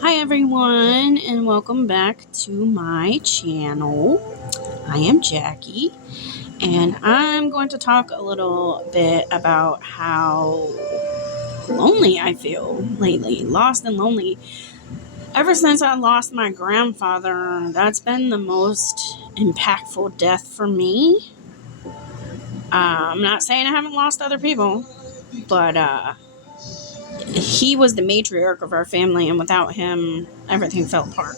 Hi everyone, and welcome back to my channel. I am Jackie, and I'm going to talk a little bit about how lonely I feel lately. Lost and lonely. Ever since I lost my grandfather, that's been the most impactful death for me. I'm not saying I haven't lost other people, but he was the matriarch of our family, and without him, everything fell apart.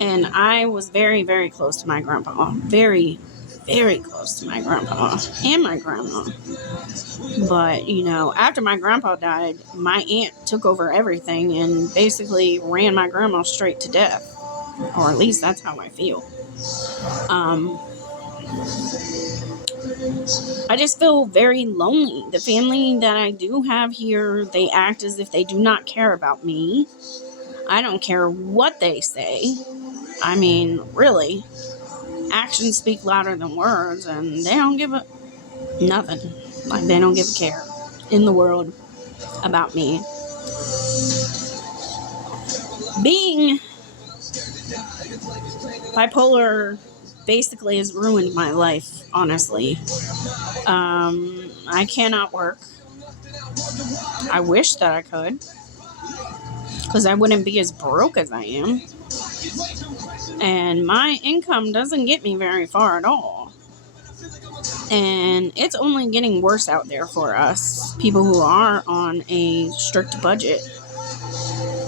And I was very, very close to my grandpa. Very, very close to my grandpa and my grandma. But, after my grandpa died, my aunt took over everything and basically ran my grandma straight to death. Or at least that's how I feel. I just feel very lonely. The family that I do have here, they act as if they do not care about me. I don't care what they say. I mean, really. Actions speak louder than words, and they don't give a nothing. Like, they don't give a care in the world about me. Being bipolar basically has ruined my life, honestly. I cannot work. I wish that I could, because I wouldn't be as broke as I am. And my income doesn't get me very far at all. And it's only getting worse out there for us, people who are on a strict budget,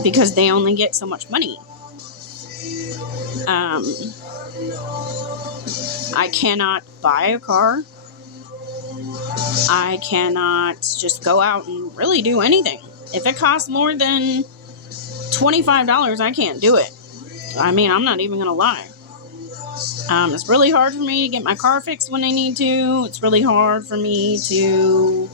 because they only get so much money. I cannot buy a car. I cannot just go out and really do anything. If it costs more than $25, I can't do it. I mean, I'm not even going to lie. It's really hard for me to get my car fixed when I need to. It's really hard for me to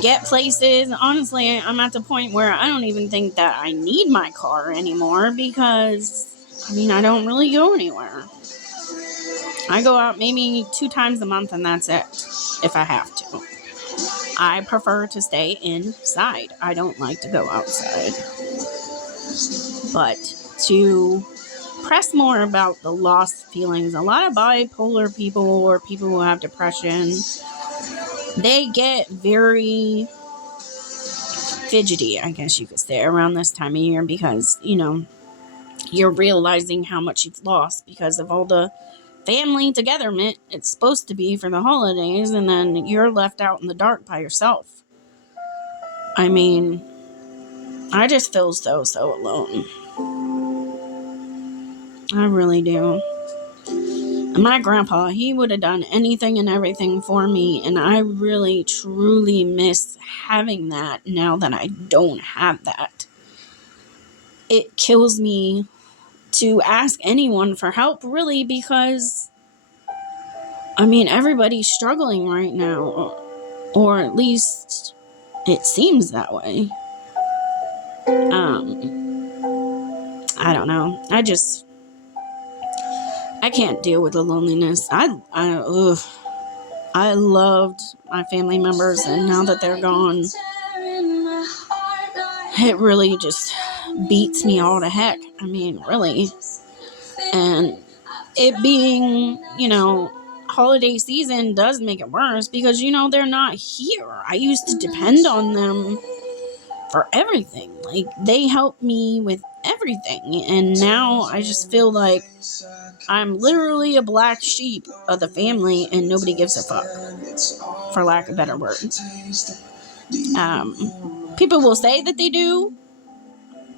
get places. Honestly, I'm at the point where I don't even think that I need my car anymore because, I don't really go anywhere. I go out maybe 2 times a month and that's it, if I have to. I prefer to stay inside. I don't like to go outside. But to press more about the lost feelings, a lot of bipolar people or people who have depression, they get very fidgety, I guess you could say, around this time of year because, you're realizing how much you've lost because of all the family togetherness it's supposed to be for the holidays, and then you're left out in the dark by yourself. I just feel so alone. I really do. My grandpa, he would have done anything and everything for me, and I really, truly miss having that now that I don't have that. It kills me to ask anyone for help, really, because, everybody's struggling right now, or at least it seems that way. I don't know. I can't deal with the loneliness. I loved my family members, and now that they're gone, it really just beats me all to heck. Really. And it being, holiday season does make it worse because, they're not here. I used to depend on them for everything. Like, they helped me with everything. And now I just feel like I'm literally a black sheep of the family and nobody gives a fuck, for lack of better words. People will say that they do,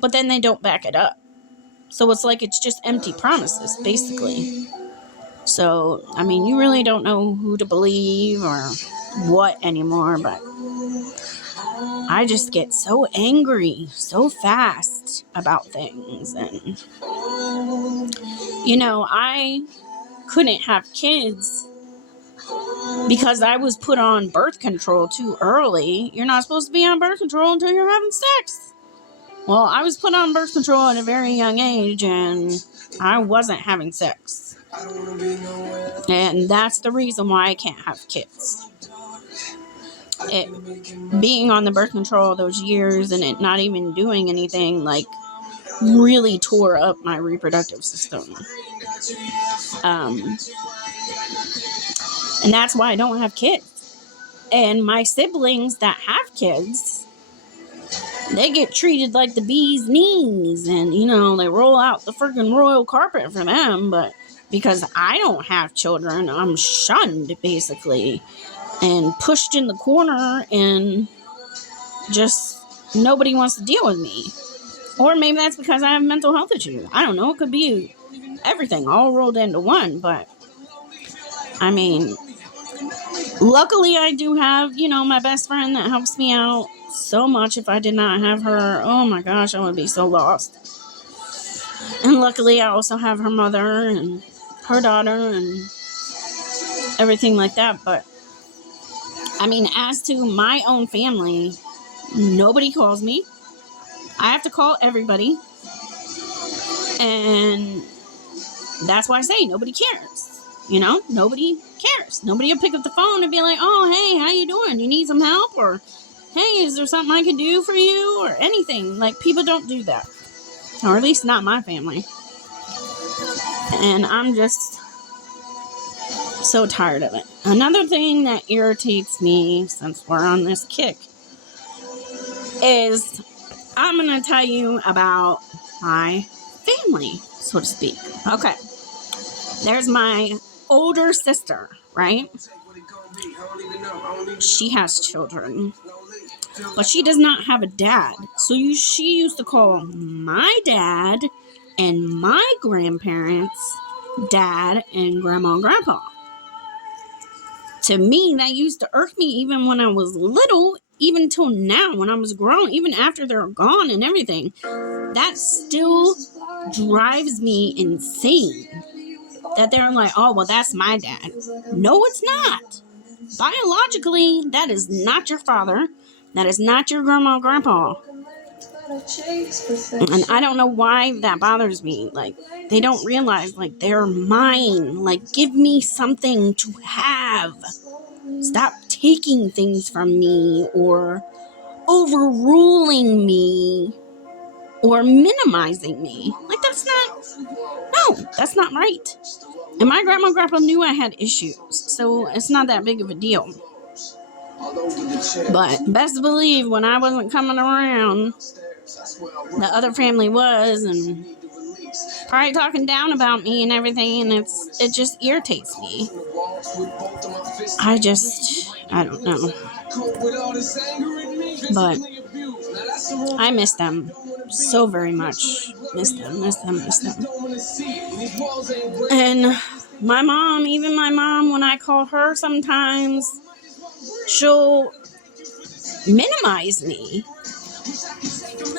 but then they don't back it up. So it's like it's just empty promises, basically. So, you really don't know who to believe or what anymore, but I just get so angry so fast about things. And, I couldn't have kids because I was put on birth control too early. You're not supposed to be on birth control until you're having sex. Well, I was put on birth control at a very young age, and I wasn't having sex. And that's the reason why I can't have kids. it being on the birth control those years and it not even doing anything, like, really tore up my reproductive system. And that's why I don't have kids. And my siblings that have kids, they get treated like the bee's knees, and, you know, they roll out the freaking royal carpet for them. But because I don't have children, I'm shunned, basically, and pushed in the corner, and just nobody wants to deal with me. Or maybe that's because I have mental health issues. I don't know. It could be everything all rolled into one. But, I mean, luckily I do have, you know, my best friend that helps me out so much. If I did not have her, oh my gosh, I would be so lost. And luckily I also have her mother and her daughter and everything like that. But, I mean, as to my own family, nobody calls me. I have to call everybody. And that's why I say nobody cares. You know, nobody cares. Nobody will pick up the phone and be like, oh, hey, how you doing? You need some help? Or, hey, is there something I can do for you? Or anything. Like, people don't do that. Or at least not my family. And I'm just so tired of it. Another thing that irritates me, since we're on this kick, is I'm going to tell you about my family, so to speak. Okay. There's my older sister, right? She has children, but she does not have a dad. So she used to call my dad and my grandparents dad and grandma and grandpa. To me, that used to irk me even when I was little, even till now when I was grown, even after they're gone and everything. That still drives me insane. That they're like, oh, well, that's my dad. No, it's not. Biologically, that is not your father. That is not your grandma or grandpa. And I don't know why that bothers me. Like, they don't realize, like, they're mine. Like, give me something to have. Stop taking things from me or overruling me or minimizing me. Like, that's not right. And my grandma and grandpa knew I had issues, so it's not that big of a deal. But best believe when I wasn't coming around, the other family was, and probably talking down about me and everything, and it just irritates me. I don't know. But I miss them so very much. Miss them. And my mom, when I call her sometimes, she'll minimize me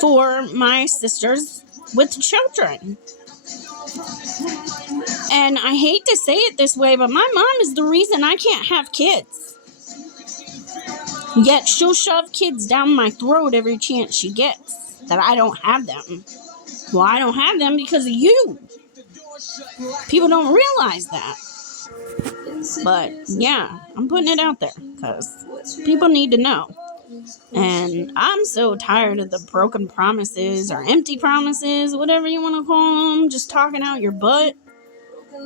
for my sisters with children. And I hate to say it this way, but my mom is the reason I can't have kids. Yet she'll shove kids down my throat every chance she gets that I don't have them. Well, I don't have them because of you. People don't realize that. But yeah, I'm putting it out there because people need to know. And I'm so tired of the broken promises or empty promises, whatever you want to call them, just talking out your butt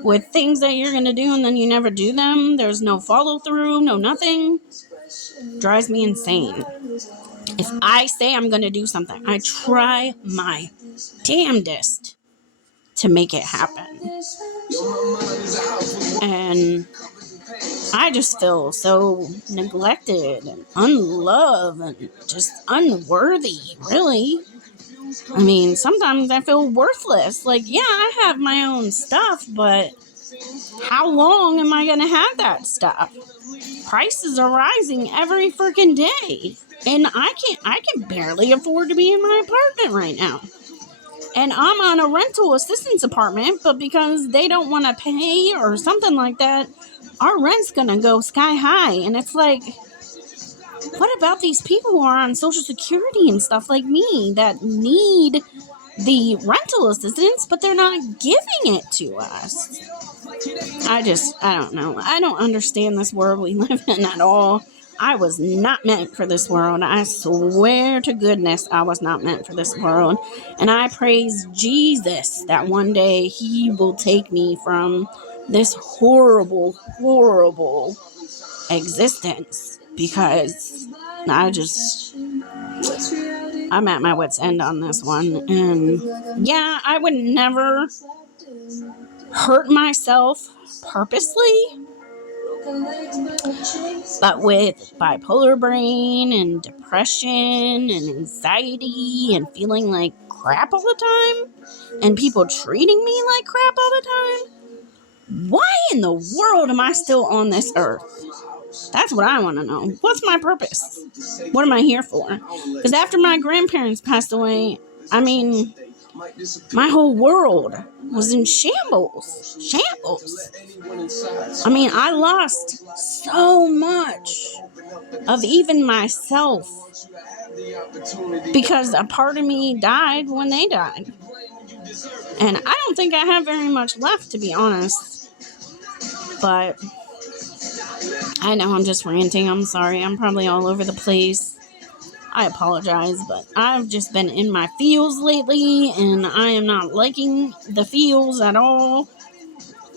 with things that you're going to do and then you never do them. There's no follow through, no nothing. Drives me insane. If I say I'm going to do something, I try my damnedest to make it happen. And I just feel so neglected and unloved and just unworthy, really. I mean, sometimes I feel worthless. Like, yeah, I have my own stuff, but how long am I going to have that stuff? Prices are rising every freaking day. And I can barely afford to be in my apartment right now. And I'm on a rental assistance apartment, but because they don't want to pay or something like that, our rent's going to go sky high. And it's like, what about these people who are on Social Security and stuff like me that need the rental assistance, but they're not giving it to us? I don't know. I don't understand this world we live in at all. I was not meant for this world. I swear to goodness, I was not meant for this world. And I praise Jesus that one day he will take me from this horrible, horrible existence, because I'm at my wit's end on this one. And yeah, I would never hurt myself purposely, but with bipolar brain and depression and anxiety and feeling like crap all the time and people treating me like crap all the time, why in the world am I still on this earth? That's what I want to know. What's my purpose? What am I here for? Because after my grandparents passed away, I mean, my whole world was in shambles. Shambles. I mean, I lost so much of even myself because a part of me died when they died. And I don't think I have very much left, to be honest. But I know I'm just ranting. I'm sorry. I'm probably all over the place. I apologize, but I've just been in my feels lately, and I am not liking the feels at all.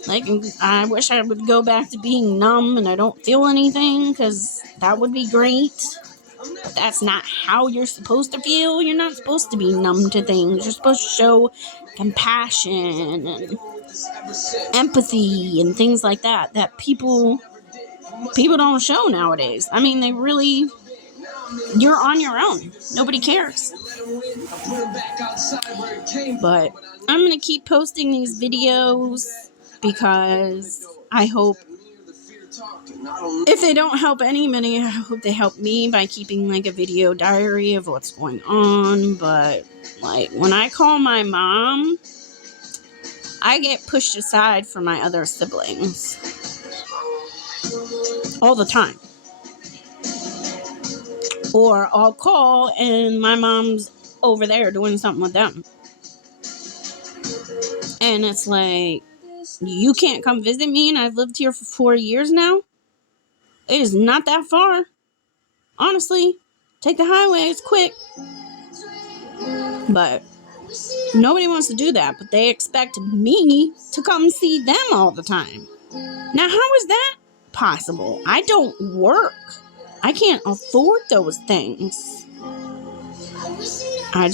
Like, I wish I would go back to being numb and I don't feel anything, because that would be great. But that's not how you're supposed to feel. You're not supposed to be numb to things. You're supposed to show compassion and empathy and things like that people don't show nowadays. I mean, you're on your own. Nobody cares. But I'm going to keep posting these videos because I hope, if they don't help anybody, I hope they help me by keeping like a video diary of what's going on. But like when I call my mom, I get pushed aside for my other siblings all the time. Or I'll call and my mom's over there doing something with them. And it's like, you can't come visit me and I've lived here for 4 years now? It is not that far. Honestly, take the highway, it's quick. But nobody wants to do that, but they expect me to come see them all the time. Now, how is that possible? I don't work. I can't afford those things. I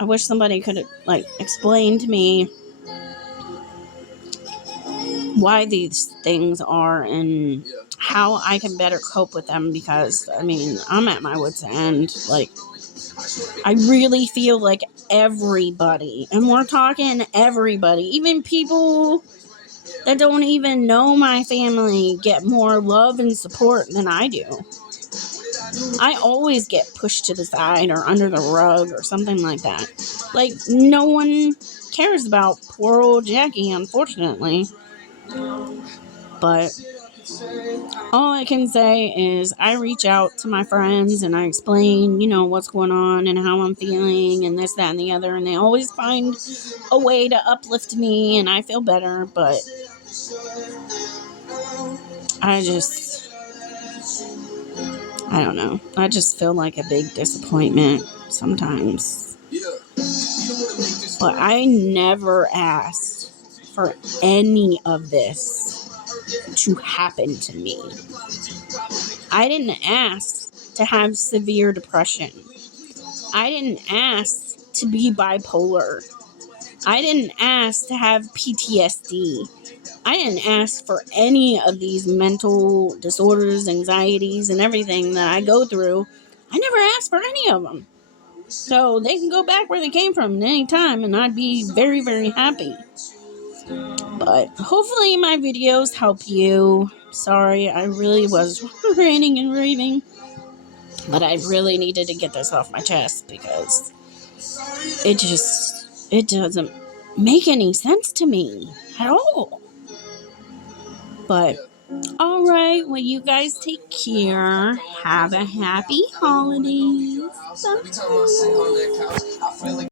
wish somebody could like explain to me why these things are and how I can better cope with them, because I mean, I'm at my wit's end. Like, I really feel like everybody, and we're talking everybody, even people that don't even know my family, get more love and support than I do. I always get pushed to the side or under the rug or something like that. Like, no one cares about poor old Jackie, unfortunately. But all I can say is I reach out to my friends and I explain, what's going on and how I'm feeling and this, that, and the other. And they always find a way to uplift me and I feel better. But I don't know. I just feel like a big disappointment sometimes. But I never asked for any of this to happen to me. I didn't ask to have severe depression. I didn't ask to be bipolar. I didn't ask to have PTSD. I didn't ask for any of these mental disorders, anxieties, and everything that I go through. I never asked for any of them. So they can go back where they came from at any time, and I'd be very, very happy. But hopefully my videos help you. Sorry, I really was ranting and raving. But I really needed to get this off my chest because it doesn't make any sense to me at all. But, alright, well, you guys take care. Have a happy holidays. Bye.